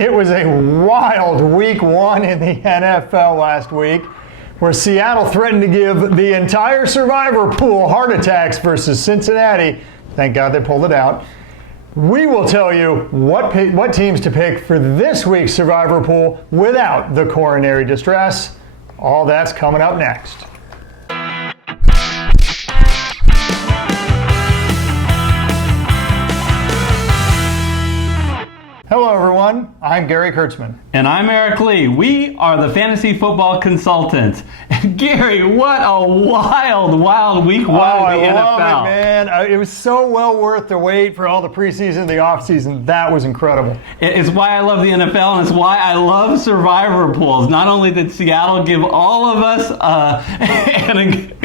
It was a wild week 1 in the NFL last week, where Seattle threatened to give the entire survivor pool heart attacks versus Cincinnati. Thank God they pulled it out. We will tell you what teams to pick for this week's survivor pool without the coronary distress. All that's coming up next. Hello everyone, I'm Gary Kurtzman. And I'm Eric Lee. We are the Fantasy Football Consultants. And Gary, what a wild week 1 in the NFL. I love it, man. It was so well worth the wait for all the preseason, the offseason. That was incredible. It's why I love the NFL, and it's why I love survivor pools. Not only did Seattle give all of us a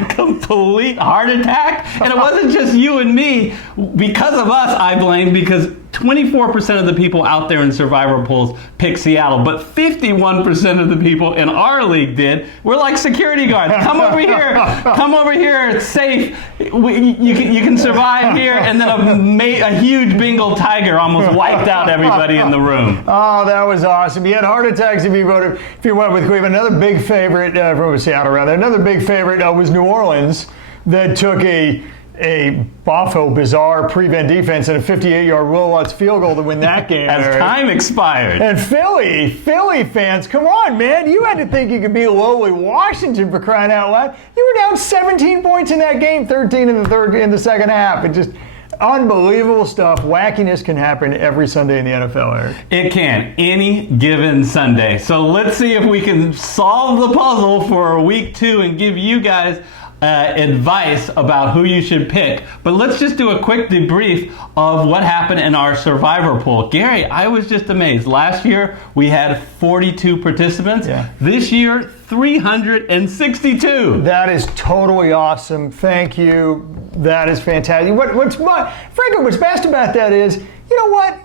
complete heart attack, and it wasn't just you and me. Because of us, I blame, because 24% of the people out there in survivor pools picked Seattle, but 51% of the people in our league did. We're like security guards. Come over here. Come over here. It's safe. You can survive here. And then a huge Bengal tiger almost wiped out everybody in the room. Oh, that was awesome. You had heart attacks if you went with Cleveland. Another big favorite, from Seattle rather. Another big favorite was New Orleans, that took a Boffo bizarre prevent defense and a 58-yard Will Lutz field goal to win that game. As time expired. And Philly fans, come on, man. You had to think you could beat lowly Washington, for crying out loud. You were down 17 points in that game, 13 in the second half. It just unbelievable stuff. Wackiness can happen every Sunday in the NFL, Eric. It can, any given Sunday. So let's see if we can solve the puzzle for week 2 and give you guys advice about who you should pick. But let's just do a quick debrief of what happened in our survivor pool. Gary, I was just amazed. Last year we had 42 participants. Yeah. This year 362. That is totally awesome. Thank you. That is fantastic. Frankly, what's best about that is, you know what?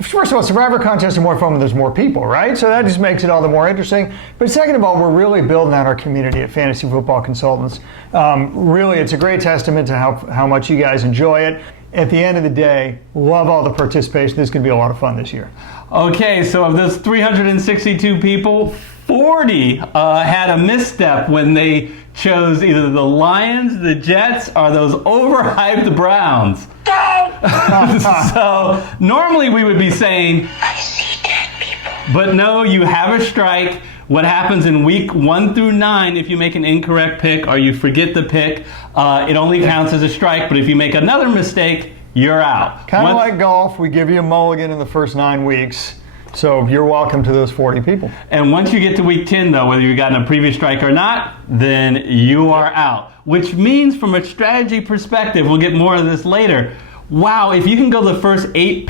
First of all, Survivor contests are more fun when there's more people, right? So that just makes it all the more interesting. But second of all, we're really building out our community at Fantasy Football Consultants. Really, it's a great testament to how much you guys enjoy it. At the end of the day, love all the participation. This is going to be a lot of fun this year. Okay, so of those 362 people, 40 had a misstep when they chose either the Lions, the Jets, or those overhyped Browns. So normally we would be saying, I see dead people. But no, you have a strike. What happens in week 1 through 9 if you make an incorrect pick or you forget the pick, it only counts as a strike. But if you make another mistake, you're out. Kind of like golf, we give you a mulligan in the first 9 weeks. So you're welcome to those 40 people. And once you get to week 10, though, whether you've gotten a previous strike or not, then you are out. Which means, from a strategy perspective, we'll get more of this later. Wow, if you can go the first 8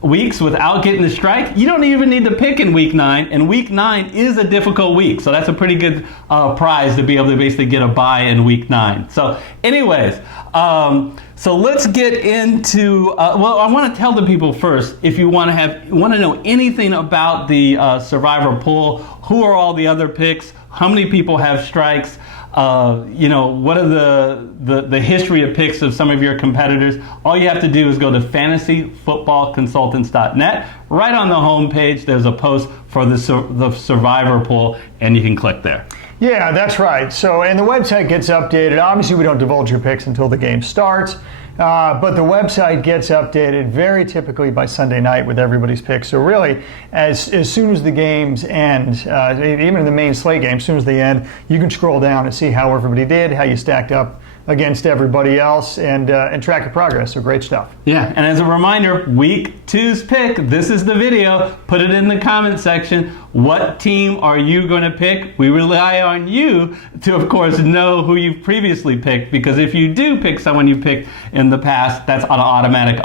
weeks without getting the strike, you don't even need to pick in week 9, and week 9 is a difficult week, so that's a pretty good prize to be able to basically get a bye in week 9. So anyways, so let's get into, I want to tell the people first, if you want to know anything about the survivor pool, who are all the other picks, how many people have strikes, what are the history of picks of some of your competitors. All you have to do is go to fantasyfootballconsultants.net. Right on the home page, there's a post for the survivor pool, and you can click there. Yeah, that's right. So, and the website gets updated. Obviously, we don't divulge your picks until the game starts. But the website gets updated very typically by Sunday night with everybody's picks. So really, as soon as the games end, even in the main slate game, as soon as they end, you can scroll down and see how everybody did, how you stacked up against everybody else, and track your progress. So great stuff. Yeah, and as a reminder, week 2's pick, this is the video. Put it in the comment section. What team are you going to pick? We rely on you to, of course, know who you've previously picked, because if you do pick someone you picked in the past, that's an automatic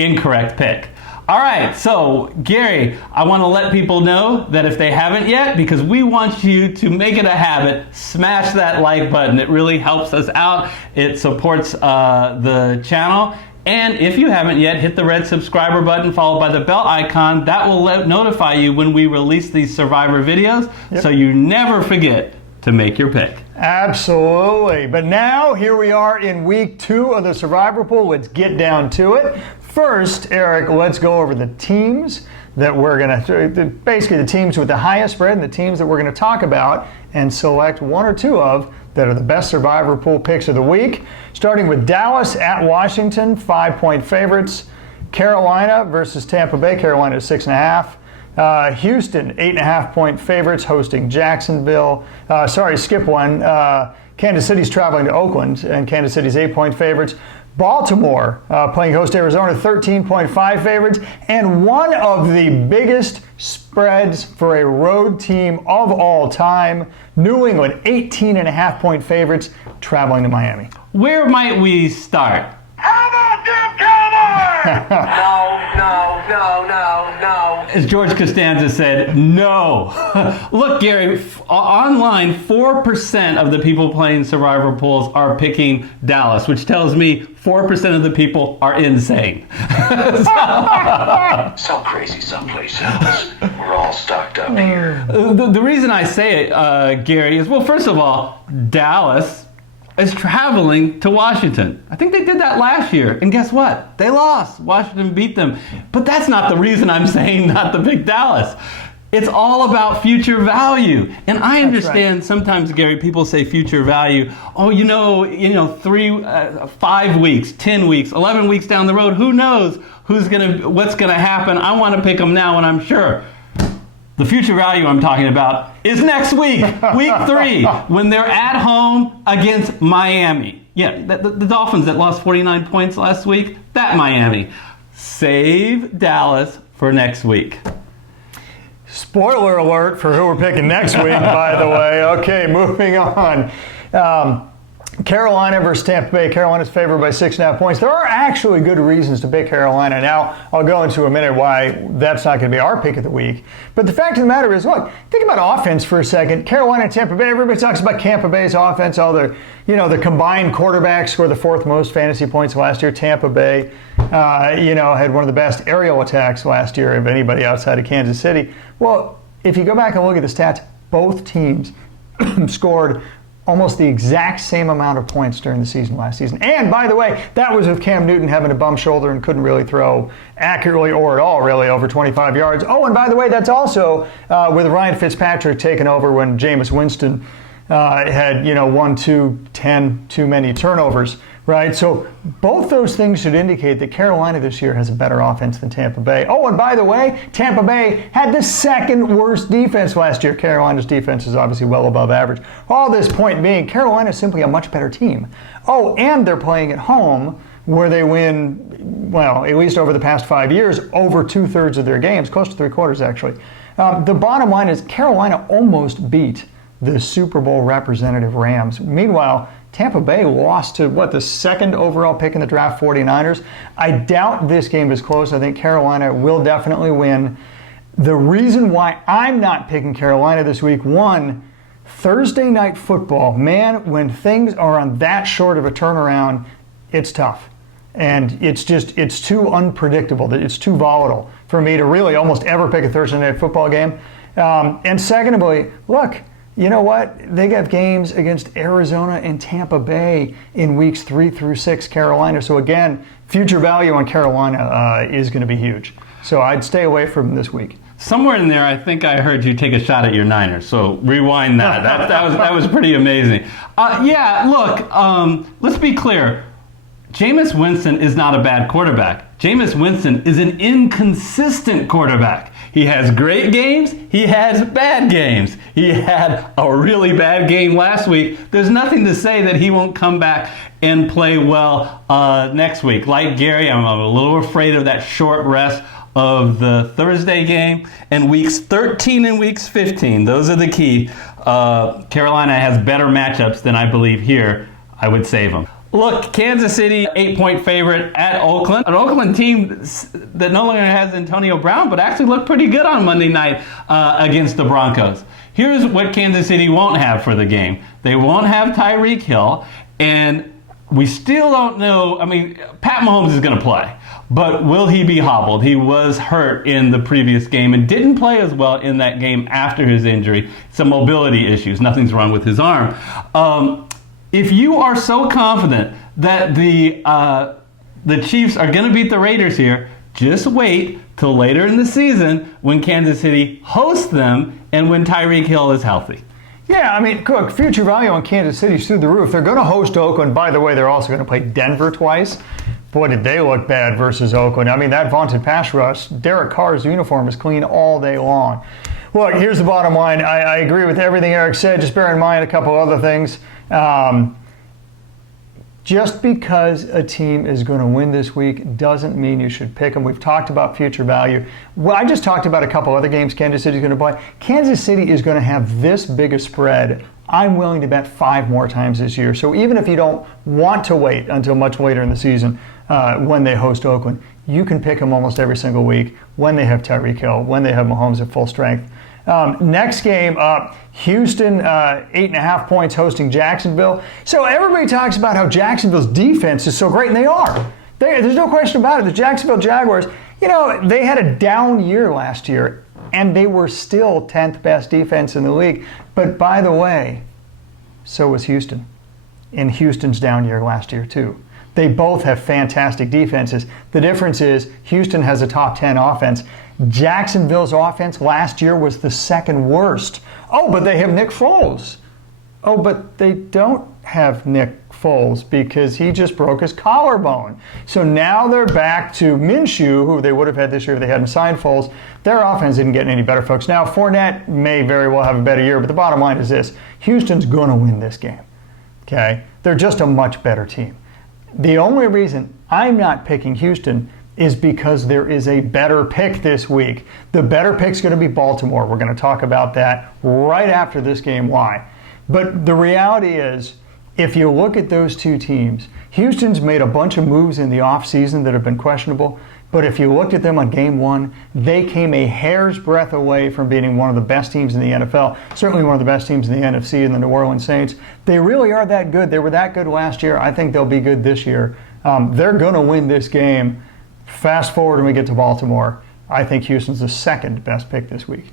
incorrect pick. All right, so Gary, I want to let people know that if they haven't yet, because we want you to make it a habit, smash that like button. It really helps us out. It supports the channel. And if you haven't yet, hit the red subscriber button followed by the bell icon. That will notify you when we release these Survivor videos, so you never forget to make your pick. Absolutely. But now, here we are in week 2 of the Survivor Pool. Let's get down to it. first, Eric, let's go over the teams that we're going to, basically the teams with the highest spread and the teams that we're going to talk about and select one or two of that are the best survivor pool picks of the week. Starting with Dallas at Washington, 5-point favorites. Carolina versus Tampa Bay. Carolina is 6.5. Houston, 8.5-point favorites, hosting Jacksonville. Skip one. Kansas City's traveling to Oakland, and Kansas City's 8-point favorites. Baltimore playing host Arizona, 13.5 favorites, and one of the biggest spreads for a road team of all time, New England, 18.5-point favorites, traveling to Miami. Where might we start? How about them Cowboys? No. As George Costanza said, no. Look, Gary, online, 4% of the people playing survivor pools are picking Dallas, which tells me 4% of the people are insane. So crazy someplace else. We're all stocked up here. The reason I say it, Gary, is, well, first of all, Dallas is traveling to Washington. I think they did that last year, and guess what? They lost. Washington beat them. But that's not the reason I'm saying not to pick Dallas. It's all about future value. And I understand sometimes, Gary, people say future value. Oh, 5 weeks, 10 weeks, 11 weeks down the road, who knows what's gonna happen? I want to pick them now, and I'm sure. The future value I'm talking about is next week, week 3, when they're at home against Miami. Yeah, the Dolphins that lost 49 points last week, that Miami. Save Dallas for next week. Spoiler alert for who we're picking next week, by the way. Okay, moving on. Carolina versus Tampa Bay. Carolina's favored by 6.5 points. There are actually good reasons to pick Carolina. Now, I'll go into a minute why that's not going to be our pick of the week. But the fact of the matter is, look, think about offense for a second. Carolina and Tampa Bay, everybody talks about Tampa Bay's offense. All the combined quarterbacks scored the 4th most fantasy points last year. Tampa Bay, had one of the best aerial attacks last year of anybody outside of Kansas City. Well, if you go back and look at the stats, both teams scored almost the exact same amount of points during the season last season. And by the way, that was with Cam Newton having a bum shoulder and couldn't really throw accurately or at all really over 25 yards. Oh, and by the way, that's also with Ryan Fitzpatrick taking over when Jameis Winston had 1, 2, 10 too many turnovers, right? So both those things should indicate that Carolina this year has a better offense than Tampa Bay. Oh, and by the way, Tampa Bay had the 2nd worst defense last year. Carolina's defense is obviously well above average. All this point being, Carolina is simply a much better team. Oh, and they're playing at home where they win, well, at least over the past 5 years, over 2/3 of their games, close to 3/4 actually. The bottom line is Carolina almost beat the Super Bowl representative Rams. Meanwhile, Tampa Bay lost to, the 2nd overall pick in the draft, 49ers. I doubt this game is close. I think Carolina will definitely win. The reason why I'm not picking Carolina this week, one, Thursday night football, man, when things are on that short of a turnaround, it's tough. And it's too unpredictable. It's too volatile for me to really almost ever pick a Thursday night football game. And secondly, look, you know what? They have games against Arizona and Tampa Bay in weeks 3 through 6, Carolina. So again, future value on Carolina is going to be huge. So I'd stay away from them this week. Somewhere in there, I think I heard you take a shot at your Niners. So rewind that. That was pretty amazing. Let's be clear. Jameis Winston is not a bad quarterback. Jameis Winston is an inconsistent quarterback. He has great games. He has bad games. He had a really bad game last week. There's nothing to say that he won't come back and play well next week. Like Gary, I'm a little afraid of that short rest of the Thursday game. And weeks 13 and weeks 15, those are the key. Carolina has better matchups than I believe here. I would save them. Look, Kansas City, 8-point favorite at Oakland. An Oakland team that no longer has Antonio Brown, but actually looked pretty good on Monday night against the Broncos. Here's what Kansas City won't have for the game. They won't have Tyreek Hill, and we still don't know. I mean, Pat Mahomes is going to play, but will he be hobbled? He was hurt in the previous game and didn't play as well in that game after his injury. Some mobility issues. Nothing's wrong with his arm. If you are so confident that the The Chiefs are going to beat the Raiders here. Just wait till later in the season when Kansas City hosts them and when Tyreek Hill is healthy. Yeah, I mean, look, future value on Kansas City is through the roof. They're going to host Oakland. By the way, they're also going to play Denver twice. Boy, did they look bad versus Oakland. I mean, that vaunted pass rush, Derek Carr's uniform is clean all day long. Look, here's the bottom line. I agree with everything Eric said. Just bear in mind a couple other things. Just because a team is going to win this week doesn't mean you should pick them. We've talked about future value. Well, I just talked about a couple other games Kansas City is going to play. Kansas City is going to have this big a spread. I'm willing to bet 5 more times this year. So even if you don't want to wait until much later in the season when they host Oakland, you can pick them almost every single week when they have Tyreek Hill, when they have Mahomes at full strength. Next game up, Houston, 8.5 points hosting Jacksonville. So everybody talks about how Jacksonville's defense is so great, and they are. There's no question about it. The Jacksonville Jaguars, you know, they had a down year last year, and they were still 10th best defense in the league. But by the way, so was Houston. In Houston's down year last year, too. They both have fantastic defenses. The difference is Houston has a top 10 offense. Jacksonville's offense last year was the second worst. Oh, but they have Nick Foles. Oh, but they don't have Nick Foles because he just broke his collarbone. So now they're back to Minshew, who they would have had this year if they hadn't signed Foles. Their offense didn't get any better, folks. Now, Fournette may very well have a better year, but the bottom line is this. Houston's going to win this game. Okay? They're just a much better team. The only reason I'm not picking Houston is because there is a better pick this week. The better pick's going to be Baltimore. We're going to talk about that right after this game, why. But the reality is, if you look at those two teams, Houston's made a bunch of moves in the offseason that have been questionable, but if you looked at them on game one, they came a hair's breadth away from being one of the best teams in the NFL, certainly one of the best teams in the NFC in the New Orleans Saints. They really are that good. They were that good last year. I think they'll be good this year. They're going to win this game. Fast forward when we get to Baltimore, I think Houston's the second best pick this week.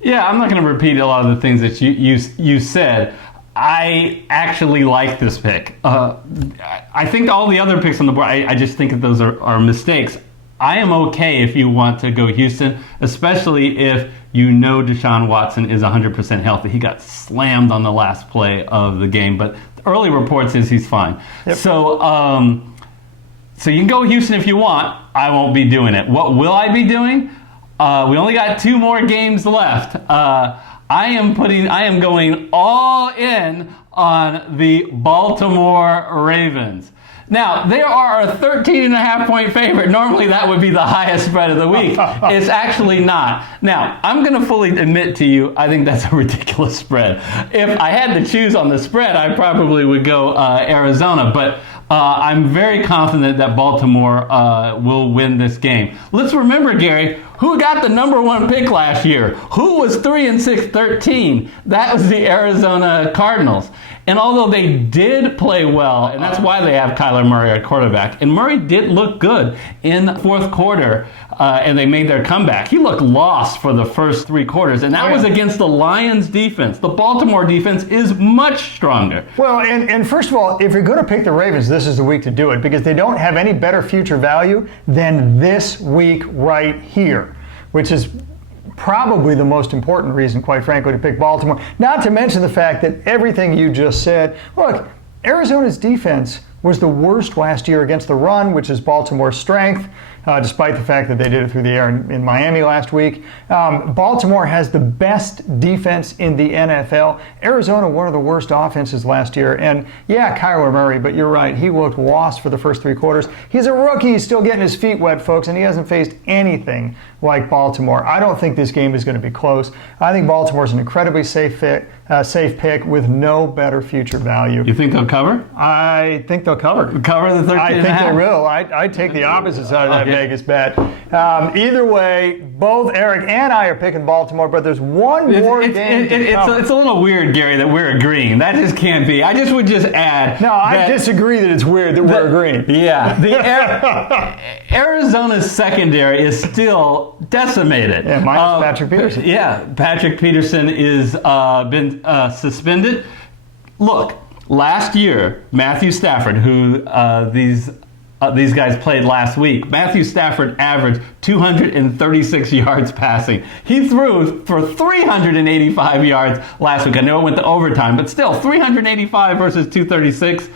Yeah, I'm not going to repeat a lot of the things that you said. I actually like this pick. I think all the other picks on the board, I just think that those are mistakes. I am okay if you want to go Houston, especially if you know Deshaun Watson is 100% healthy. He got slammed on the last play of the game, but early reports is he's fine. Yep. So you can go Houston if you want. I won't be doing it. What will I be doing? We only got 2 more games left. I am going all in on the Baltimore Ravens. Now, they are a 13.5 point favorite. Normally that would be the highest spread of the week. It's actually not. Now, I'm going to fully admit to you, I think that's a ridiculous spread. If I had to choose on the spread, I probably would go Arizona, but I'm very confident that Baltimore will win this game. Let's remember, Gary, who got the number 1 pick last year? Who was 3-6-13? That was the Arizona Cardinals. And although they did play well, and that's why they have Kyler Murray at quarterback, and Murray did look good in the fourth quarter, and they made their comeback. He looked lost for the first 3 quarters, and that was against the Lions defense. The Baltimore defense is much stronger. Well, and first of all, if you're going to pick the Ravens, this is the week to do it, because they don't have any better future value than this week right here, which is probably the most important reason, quite frankly, to pick Baltimore. Not to mention the fact that everything you just said, look, Arizona's defense was the worst last year against the run, which is Baltimore's strength, despite the fact that they did it through the air in Miami last week. Baltimore has the best defense in the NFL. Arizona, one of the worst offenses last year. And yeah, Kyler Murray, but you're right, he looked lost for the first 3 quarters. He's a rookie, he's still getting his feet wet, folks, and he hasn't faced anything like Baltimore. I don't think this game is going to be close. I think Baltimore's an incredibly safe pick with no better future value. You think they'll cover? I think they'll cover. Cover the 13.5? I think they will. I'd take the opposite side of that Vegas bet. Either way, both Eric and I are picking Baltimore, but there's one more game to cover. It's a little weird, Gary, that we're agreeing. That just can't be. I just would just add. No, I disagree that it's weird that we're agreeing. Yeah. Arizona's secondary is still decimated. Yeah, minus Patrick Peterson. Yeah, Patrick Peterson is been suspended. Look, last year, Matthew Stafford, who these these guys played last week. Matthew Stafford averaged 236 yards passing. He threw for 385 yards last week. I know it went to overtime, but still 385 versus 236.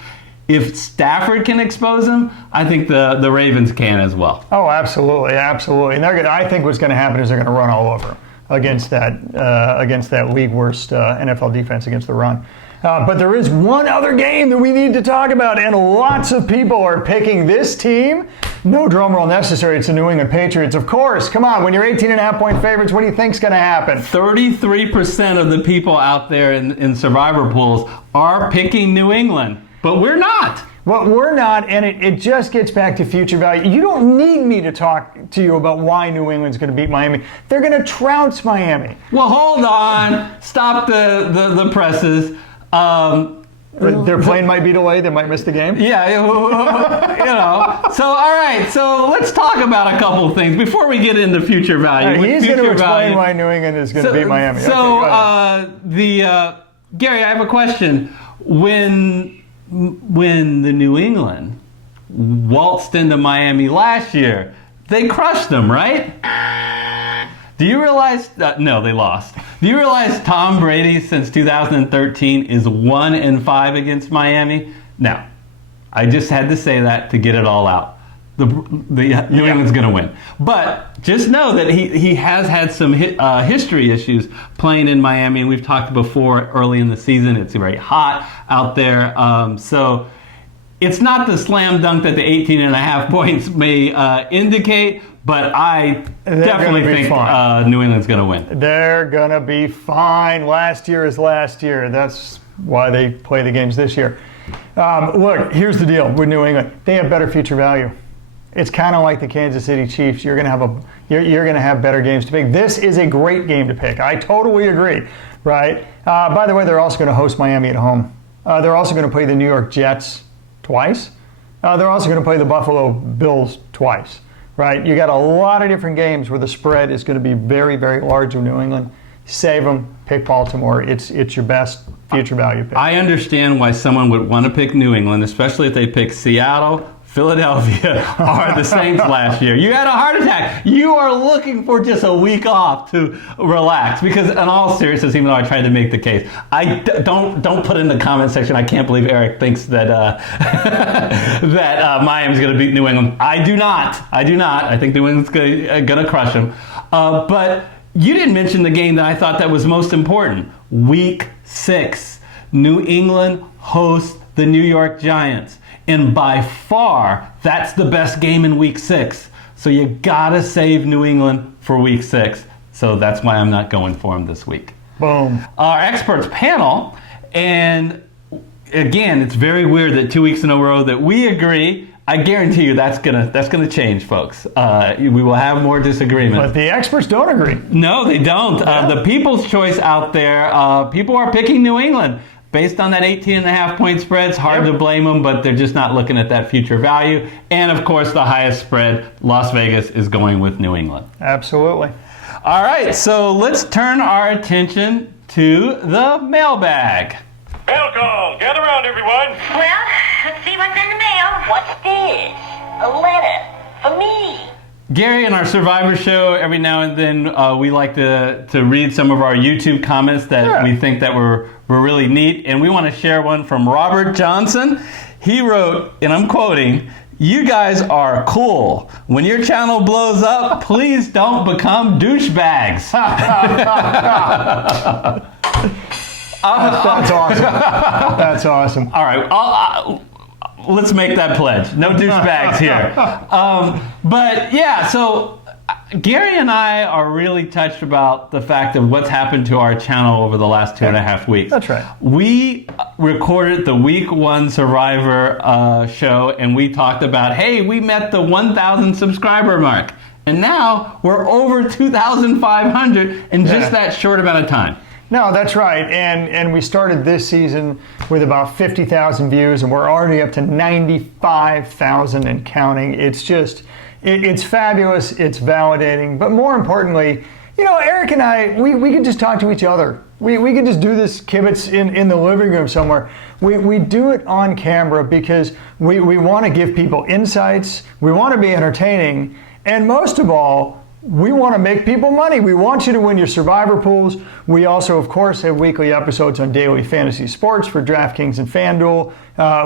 If Stafford can expose him, I think the Ravens can as well. Oh, absolutely, absolutely. And I think what's going to happen is they're going to run all over him against that league worst NFL defense against the run. But there is one other game that we need to talk about, and lots of people are picking this team. No drum roll necessary. It's the New England Patriots, of course. Come on, when you're 18.5-point favorites, what do you think's going to happen? 33% of the people out there in survivor pools are picking New England, but we're not. Well, we're not, and it just gets back to future value. You don't need me to talk to you about why New England's going to beat Miami. They're going to trounce Miami. Well, hold on. Stop the presses. Their plane might be delayed. They might miss the game. Yeah, So, all right. So let's talk about a couple of things before we get into future value. He's going to explain why New England is going to beat Miami. Gary, I have a question. When the New England waltzed into Miami last year, they crushed them, right? Do you realize? No, they lost. Do you realize Tom Brady since 2013 is 1-5 against Miami? Now, I just had to say that to get it all out. New England's going to win, but just know that he has had some history issues playing in Miami, and we've talked before early in the season. It's very hot out there, so it's not the slam dunk that the 18.5 points may indicate. But I definitely think New England's going to win. They're going to be fine. Last year is last year. That's why they play the games this year. Look, here's the deal with New England. They have better future value. It's kind of like the Kansas City Chiefs. You're going to have better games to pick. This is a great game to pick. I totally agree, right? By the way, they're also going to host Miami at home. They're also going to play the New York Jets twice. They're also going to play the Buffalo Bills twice. Right, you got a lot of different games where the spread is going to be very, very large with New England. Save them, pick Baltimore. It's your best future value pick. I understand why someone would want to pick New England, especially if they pick Seattle, Philadelphia, or the Saints last year. You had a heart attack. You are looking for just a week off to relax. Because in all seriousness, even though I tried to make the case, don't put in the comment section, I can't believe Eric thinks that that Miami's going to beat New England. I do not. I think New England's going to crush them. But you didn't mention the game that I thought that was most important. Week 6. New England hosts the New York Giants. And by far, that's the best game in Week 6. So you gotta save New England for Week 6. So that's why I'm not going for them this week. Boom. Our experts panel, and again, it's very weird that 2 weeks in a row that we agree. I guarantee you that's gonna change, folks. We will have more disagreements. But the experts don't agree. No, they don't. Yeah. The people's choice out there, people are picking New England. Based on that 18.5-point spread, it's hard to blame them, but they're just not looking at that future value. And, of course, the highest spread, Las Vegas, is going with New England. Absolutely. All right, so let's turn our attention to the mailbag. Mail call. Gather around, everyone. Well, let's see what's in the mail. What's this? A letter for me. Gary, in our Survivor show, every now and then we like to read some of our YouTube comments that we think that were really neat, and we want to share one from Robert Johnson. He wrote, and I'm quoting, "You guys are cool. When your channel blows up, please don't become douchebags." That's awesome. That's awesome. All right, let's make that pledge. No douchebags here. But yeah, so Gary and I are really touched about the fact of what's happened to our channel over the last 2.5 weeks. That's right. We recorded the Week 1 Survivor show, and we talked about, hey, we met the 1,000 subscriber mark. And now we're over 2,500 in just that short amount of time. No, that's right. And we started this season with about 50,000 views, and we're already up to 95,000 and counting. It's just, it's fabulous. It's validating. But more importantly, Eric and I, we could just talk to each other. We could just do this kibitz in the living room somewhere. We do it on camera because we want to give people insights. We want to be entertaining. And most of all, we want to make people money. We want you to win your survivor pools. We also, of course, have weekly episodes on daily fantasy sports for DraftKings and FanDuel,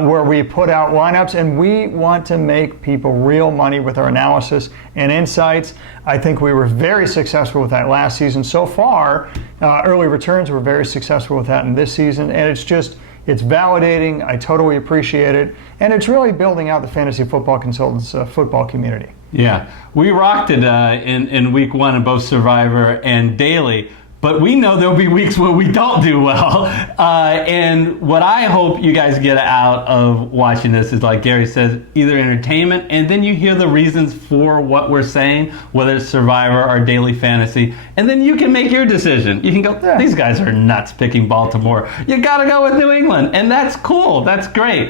where we put out lineups, and we want to make people real money with our analysis and insights. I think we were very successful with that last season. So far, early returns were very successful with that in this season, and it's validating. I totally appreciate it, and it's really building out the Fantasy Football Consultants football community. Yeah, we rocked it in week 1 in both Survivor and Daily, but we know there'll be weeks where we don't do well. And what I hope you guys get out of watching this is, like Gary says, either entertainment, and then you hear the reasons for what we're saying, whether it's Survivor or Daily Fantasy, and then you can make your decision. You can go, these guys are nuts picking Baltimore. You got to go with New England, and that's cool. That's great.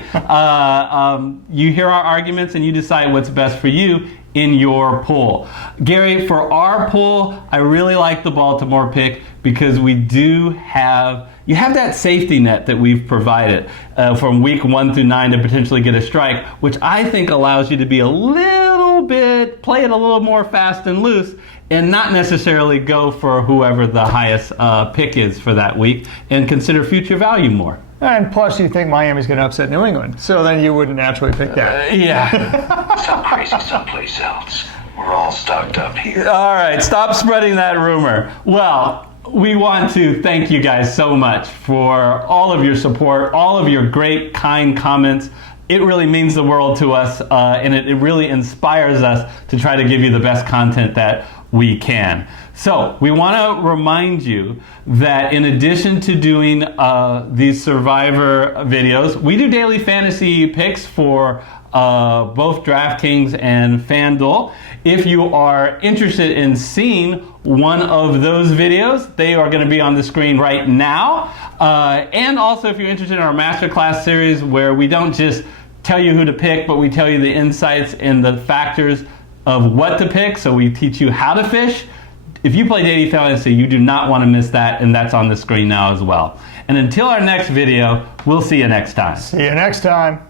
You hear our arguments, and you decide what's best for you in your pool. Gary, for our pool, I really like the Baltimore pick because we do have, you have that safety net that we've provided from week 1 through 9 to potentially get a strike, which I think allows you to be a little bit, play it a little more fast and loose and not necessarily go for whoever the highest pick is for that week and consider future value more. And plus, you think Miami's going to upset New England, so then you wouldn't naturally pick that. Yeah. Sound crazy someplace else. We're all stocked up here. All right, stop spreading that rumor. Well, we want to thank you guys so much for all of your support, all of your great, kind comments. It really means the world to us, and it really inspires us to try to give you the best content that we can. So we want to remind you that in addition to doing these Survivor videos, we do daily fantasy picks for both DraftKings and FanDuel. If you are interested in seeing one of those videos, they are going to be on the screen right now. And also if you're interested in our masterclass series where we don't just tell you who to pick, but we tell you the insights and the factors of what to pick, so we teach you how to fish. If you play daily fantasy, you do not want to miss that, and that's on the screen now as well. And until our next video, we'll see you next time. See you next time.